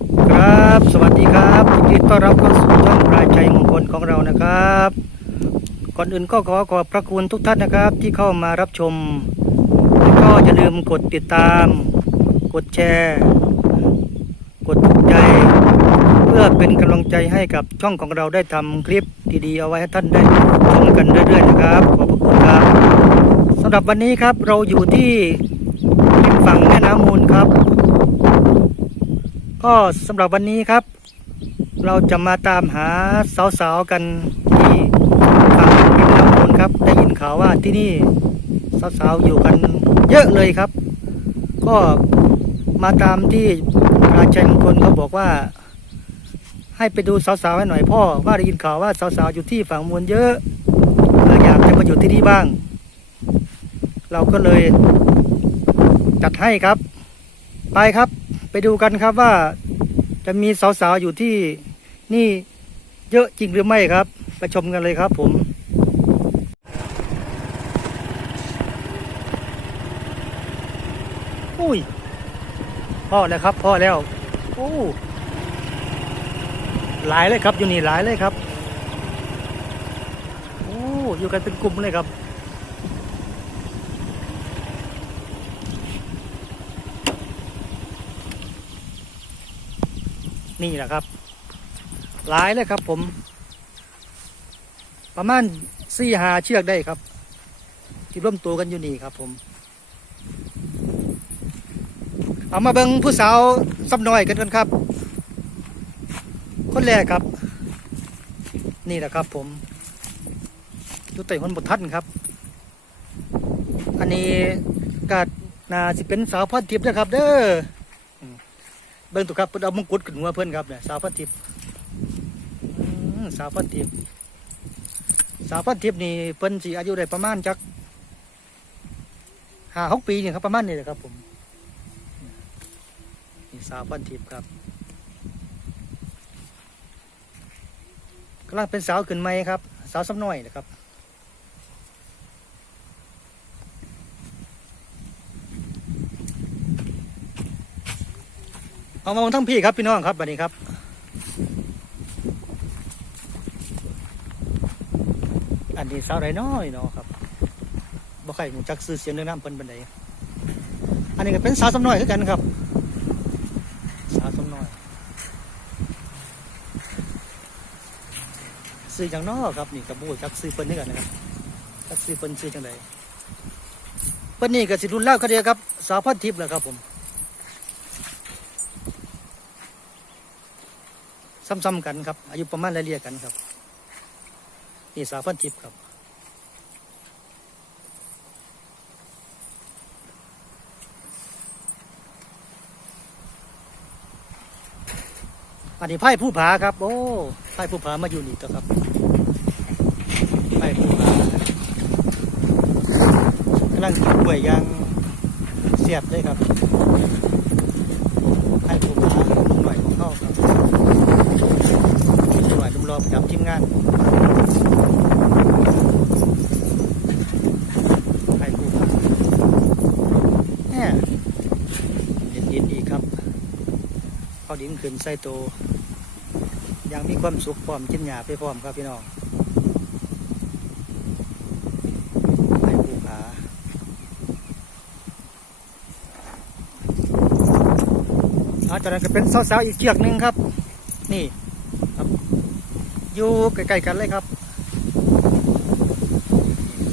ครับสวัสดีครับยินดีต้อนรับเข้าสู่ช่องรายชัยมงคลของเรานะครับ ก่อนอื่นก็ขอขอบพระคุณทุกท่านนะครับ ที่เข้ามารับชมแล้วก็อย่าลืมกดติดตาม กดแชร์ กดถูกใจ เพื่อเป็นกำลังใจให้กับช่องของเราได้ทำคลิปดีๆเอาไว้ให้ท่านได้ชมกันเรื่อยๆนะครับขอบพระคุณครับสำหรับวันนี้ครับเราอยู่ที่ริมฝั่งแม่น้ำมูลครับ ก็สำหรับวันนี้ครับ เราจะมาตามหาสาวๆกันที่ฝั่งริมน้ำมูลครับ ได้ยินข่าวว่าที่นี่สาวๆอยู่กันเยอะเลยครับ ก็มาตามที่ราชัยมงคลเขาบอกว่า ให้ไปดูสาวๆให้หน่อยพ่อว่าได้ยินข่าวว่าสาวๆอยู่ที่ฝั่งมูลเยอะเราอยากจะมาอยู่ที่นี่บ้าง เราก็เลยจัดให้ครับ ไปครับ ไปดูกันครับว่าจะมีสาวๆอยู่ที่นี่เยอะจริงหรือไม่ครับ ไปชมกันเลยครับผมอุ้ยพ่อแล้วครับพ่อแล้วโอ้หลายเลยครับอยู่นี่หลายเลยครับโอ้อยู่กันเป็นกลุ่มเลยครับ นี่แหละครับ หลายเลยครับผม ประมาณสี่หาเชือกได้ครับ ที่ร่วมตัวกันอยู่นี่ครับ ผม เอามาเบิงผู้สาวซ้ำน้อยกันกันครับ คนแรกครับ นี่แหละครับ ผมอยู่ใต้หนบททันครับ อันนี้กาดนาสิเป็นสาวพอดทิพย์นะครับ เด้อ เบิ่งตุครับเพิ่นเอามงกุฎขึ้นหัวเพิ่นครับเนี่ยสาวพันทิพย์สาวพันทิพย์สาวพันทิพย์นี่เพิ่นสิอายุได้ประมาณจักห้าหกปีนี่ครับประมาณนี้แหละครับผมนี่สาวพันทิพย์ครับกำลังเป็นสาวขึ้นไหมครับ สาวซ้ำน้อยนะครับ เอามาทั้งพี่ครับพี่น้องครับบัดนี้ครับอันนี้สาวไรน้อยเนาะครับบ่ใครหูจักซื้อเสียงเรื่องน้ำเพิ่นบันไดอันนี้ก็เป็นสาวสำน้อยคือกันครับ สาวสำน้อยซื้อจังน้อครับนี่กับบูจักซื้อเพิ่นนี่กันนะครับจักซื้อเพิ่นซื้อจังไดเพิ่นนี่ก็สิรุ่นเล่าเขาเดียครับ สาวพันทิพย์แหละครับผม ซ้ำๆกันครับ อายุประมาณไล่เลี่ยกันครับ นี่สาวพันทิพย์ครับ อันนี้ไพ่ผู้ผาครับ โอ้ไพ่ผู้ผามาอยู่นี่ตัวครับไพ่ผู้ผากำลังกินกล้วยยางเสียบเลยครับไพ่ผู้ผาหน่อยของเขาครับ ลุมรอประจำทีมงานใครกูครับเนี่ยเย็นเย็นดีครับเขาดิ้นขึ้นใส่โตยังมีความสุขพร้อมกินหยาไปพร้อมครับพี่น้องใครกูขาอาจากนั้นก็เป็นสาวๆอีกเชือกหนึ่งครับ นี่ อยู่ใกล้ๆกันเลยครับ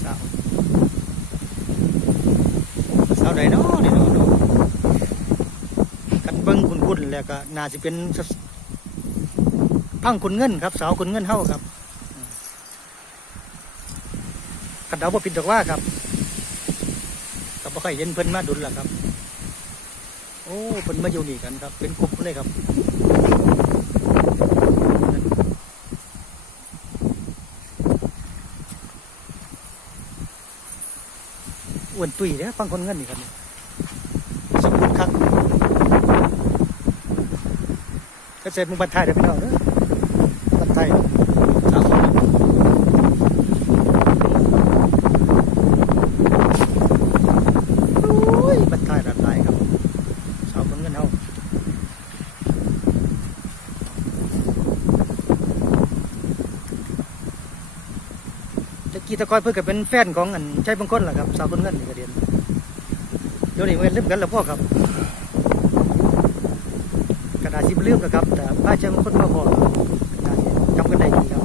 สาวสาวใดเนาะนี่เนาะเนาะกันเบิ้งคุณคุณแล้วก็น่าจะเป็นพังคุณเงินครับ สาวคุณเงินเฮาครับกันเดาบ่ผิดดอกว่าครับก็บ่ค่อยเห็นเพิ่นมาดุลล่ะครับ โอ้เพิ่นมาอยู่นี่กันครับ เป็นกลุ่มเลยครับ อ้วนตุยเนี่ยฟังคนเงินนี่ครับสมบูรณ์ครับก็เสร็จมึงบันทายเดี๋ยวพี่น้องเด้อบันทายสาวคนโอ้ยบันทายระลายครับสาวคนเงินเฮา กีตะกอยเพื่อกับเป็นแฟนของอันใช้บางคนแหละครับสาวคนเงินนี่ก็เดียนเดี๋ยวนี้มันลืมกันแล้วพ่อครับกระดาษสิบลืมแล้วครับ แต่ป้าใช้บางคนมาพอจำกันได้ดีครับ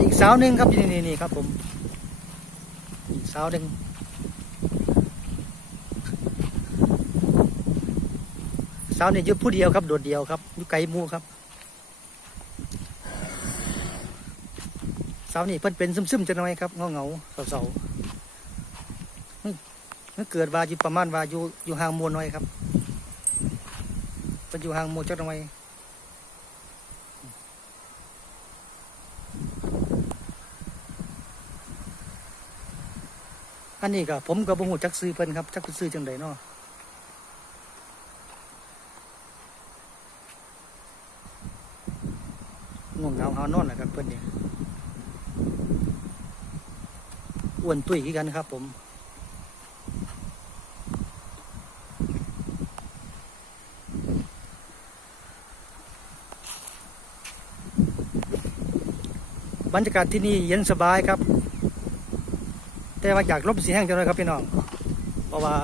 อีกสาวหนึ่งครับนี่นี่นี่ครับผมอีกสาวหนึ่ง สาวนี่อยู่ผู้เดียวครับโดดเดียวครับอยู่ไกลมู่ครับสาวนี่เพิ่นเป็นซึมๆจังหน่อยครับเงาเงาเศร้าๆเฮ้ยมันเกิดว่าอยู่ประมาณว่าอยู่อยู่ห่างมู่หน่อยครับเพิ่นอยู่ห่างมู่จักหน่อยอันนี้ก็ผมก็บ่ฮู้จักซื้อเพิ่นครับจักซื้อจังไดเนาะ ง่วงเหงาหานอนนะครับเพื่อนเนี่ยอ้วนตุ้ยกันครับ ผมบรรยากาศที่นี่เย็นสบายครับ แต่ว่าอยากลบสีแห้งจังเลยครับพี่น้อง เพราะว่า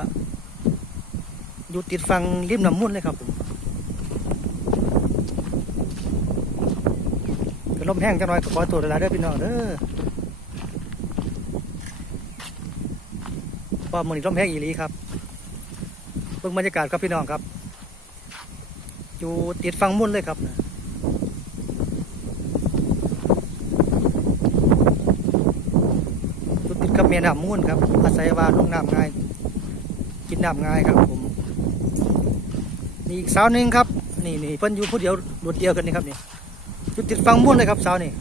อยู่ติดฟังริมน้ำมุ่นเลยครับผม ลมแห้งจังหน่อยก็ขอตัวเวลาเด้อพี่น้องเด้อเพอมือนี้ลมแห้งอีหลีครับเบิ่งบรรยากาศครับพี่น้องครับ อยู่ติดฟังมุ่นเลยครับติดกับแม่น้ำมุ่นครับ อาศัยว่าลงน้ำง่าย กินน้ำง่ายครับผมนี่อีกสาวหนึ่งครับ นี่นี่เพิ่นอยู่ผู้เดียวโดดเดียวกันนี่ครับนี่ จุดติดฟังมุ่นเลยครับเสานี่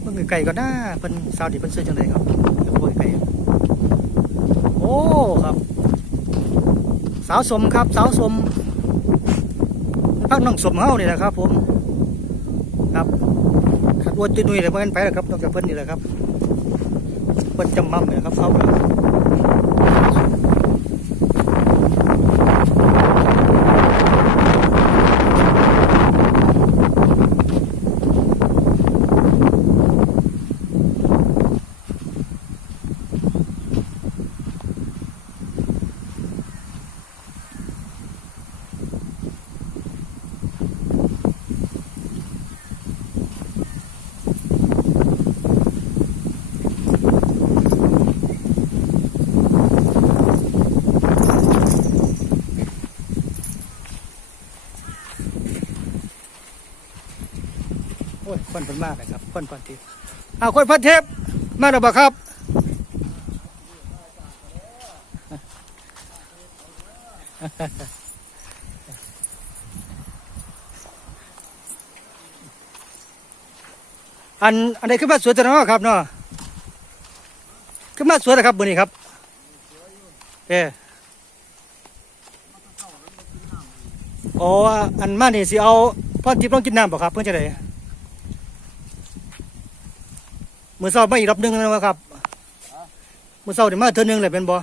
เพิ่งไก่ก็น่าเพิ่นเสาดิเพิ่นซื้อจังไดครับเดี๋ยวโอ้ยไก่โอ้ครับสาวสมครับสาวสมพักน้องสมเฮานี่แหละครับ ผมครับขัดวัวจุนุยเลยเพื่อนไปแล้วครับนอกจากเพิ่นนี่แหละครับเพิ่นจำมั่มนี่แหละครับเขาเลย คนเป็นมากเลยครับคนพันทิพย์อ้าวคนพันเทพมาแล้วบ่ครับอันอันไหนขึ้นมาสวยจังเนาะครับเนาะขึ้นมาสวยนะครับมือนี้ครับเอออ๋ออันมานี่สิเอาพ่อทิพย์ลองกินน้ำบ่ครับเพื่อนจะได้ มื่อเช้ามาอีกรอบหนึงแล้วนะครับมื่อเช้าเดี๋ยวมาเทื่อนึงเลยเป็นบ่อ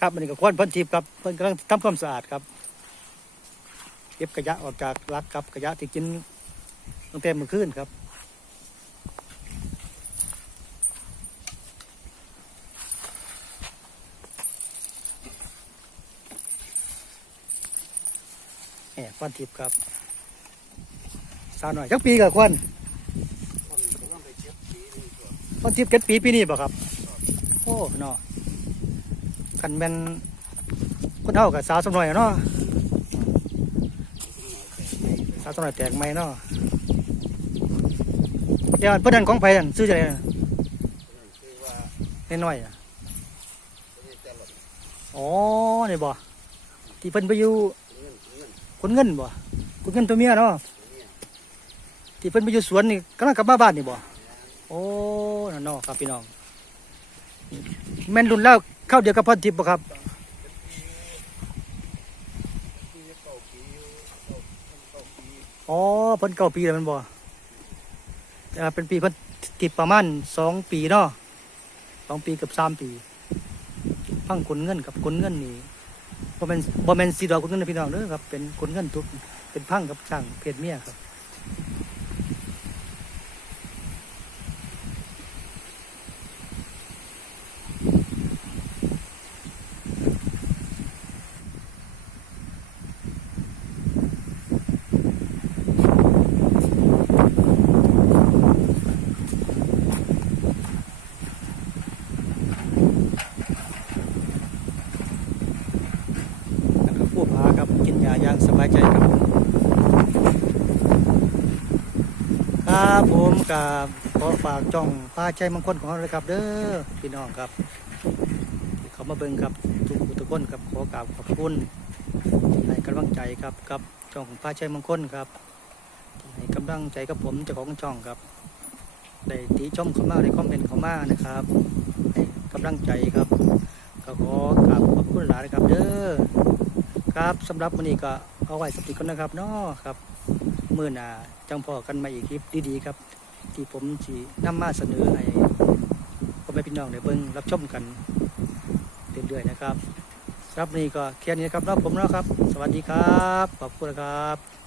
ครับอันนี้ก็ควนพันทิพย์ครับเพิ่นกำลังทำความสะอาดครับเก็บขยะออกจากรักครับขยะที่กินตั้งแต่เมื่อคืนครับแหมควันทิพย์ครับ สาวหน่อยจักปีกับควันควันทิพย์เก็ดปีปีนี้บ่ครับ โอ้เนาะคันแม่นคนเท่ากับสาวสมหน่อยเนาะสาวสมหน่อยแตกไหมเนาะเดี๋ยวเพื่อนของไผ่อนซื้อจะไหนน่ะน้อยอะอ๋อนี่บ่ที่เพิ่นไปอยู่คนเงินบ่คนเงินตัวเมียเนาะ ที่เพิ่นไปอยู่สวนนี่กำลังกลับมาบ้านนี่บ่โอ้นั่นเนาะครับพี่น้องแม่นรุ่นแล้วเข้าเดียวกับพ่อทิพย์บ่ครับอ๋อเพิ่นเก้าปีแล้วมันบ่อ่าเป็นปีเพิ่นติดประมาณสองปีเนาะสองปีกับสามปีพังขนเงินกับขนเงินนี่บ่แม่นบ่แม่นสีดอกขนเงินนะพี่น้องเด้อครับเป็นขนเงินทุกเป็นพังกับช่างเพศเมียครับ แล้วก็ผู้พาครับกินยาอย่างสบายใจครับผม ครับผมกับขอฝากจ้องพาใจมงคลของเราเลยครับ เด้อพี่น้องครับ เขามาเบิ่งครับทุกทุกคนครับขอกราบขอบคุณให้กำลังใจครับกับจ้องของพาใจมงคลครับให้กำลังใจกับผมเจ้าของช่องครับได้ติชมเขามาได้คอมเมนต์เขามานะครับให้กำลังใจครับก็ขอกราบขอบคุณหลายนะครับ เด้อครับสำหรับวันนี้ก็เอาไว้สติก่อนนะครับเนาะครับ มื่อหนาจังพอกันมาอีกคลิปดีๆครับ ที่ผมสีนำมาเสนอให้พ่อแม่พี่น้องได้เบิ้งรับชมกันเรื่อยๆนะครับ ครับนี่ก็แค่นี้ครับรอบผมแล้วครับ สวัสดีครับ ขอบคุณครับ